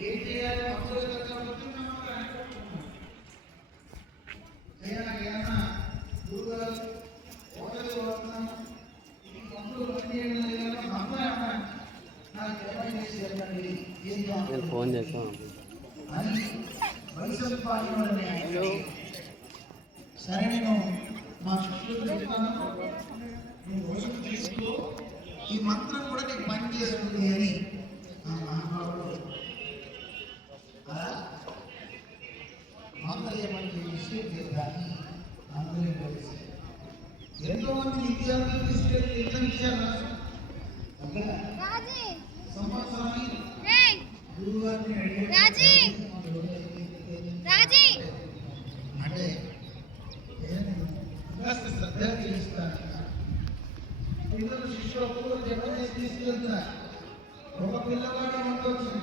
ఏం చేయాలి మంత్రులు కాబట్టి మనం అనుకుంటున్నాం. ఏదైనా గురుగారు ఒకరి వస్తున్నాం ఈ మంత్రులు పనిచేయడం లేదా మంత్రం నాకు ఎవరు చేసి వెళ్ళండి నేను ఫోన్ చేస్తాను అని వైసల్ పాల్గొనని సరే నేను మా శిష్యులకు చెప్తాను, నువ్వు రోజు తీసుకో, ఈ మంత్రం కూడా నీకు పని చేస్తుంది అని ఆ మహానుభావుడు ఆంధ్రయమని విషయం చేద్దాన్ని ఆంధ్రయం కలిసి ఎంతో మంది విద్యార్థులు తీసుకెళ్ళి ఎగ్జామ్ ఇచ్చారు. సంవత్సరాన్ని గురువారిని అంటే శ్రద్ధ తీరుస్తాను. పిల్లలు శిష్యులు ఒక్కరు జపం చేసి తీసుకెళ్తున్నారు. ఒక పిల్లవాడు ఎంత వచ్చింది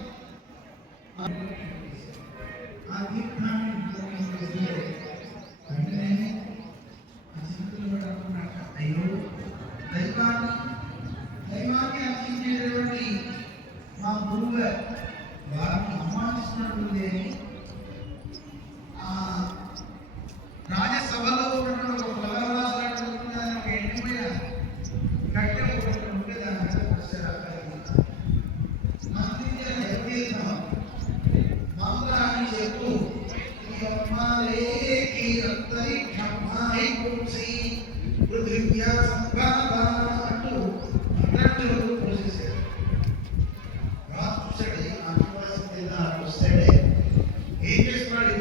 ఆ తీర్థాన్ని వెంటనే అయ్యో దైవాన్ని అందించేటువంటి మా గురువు గారు వారిని అమ్మానిస్తున్నటువంటి రాజ్యసభలో ఉన్నటువంటి ఒక లవరాజు ఎండిపోయిన కట్టె ఒకటి ఉంటే దాని మంత్రాన్ని చెప్తూ పృథివ్యా అంటూ మంత్రాన్ని పోసేసారు. రాజు చూసాడే ఆదివాసి వస్తాడే ఏం చేస్తున్నాడు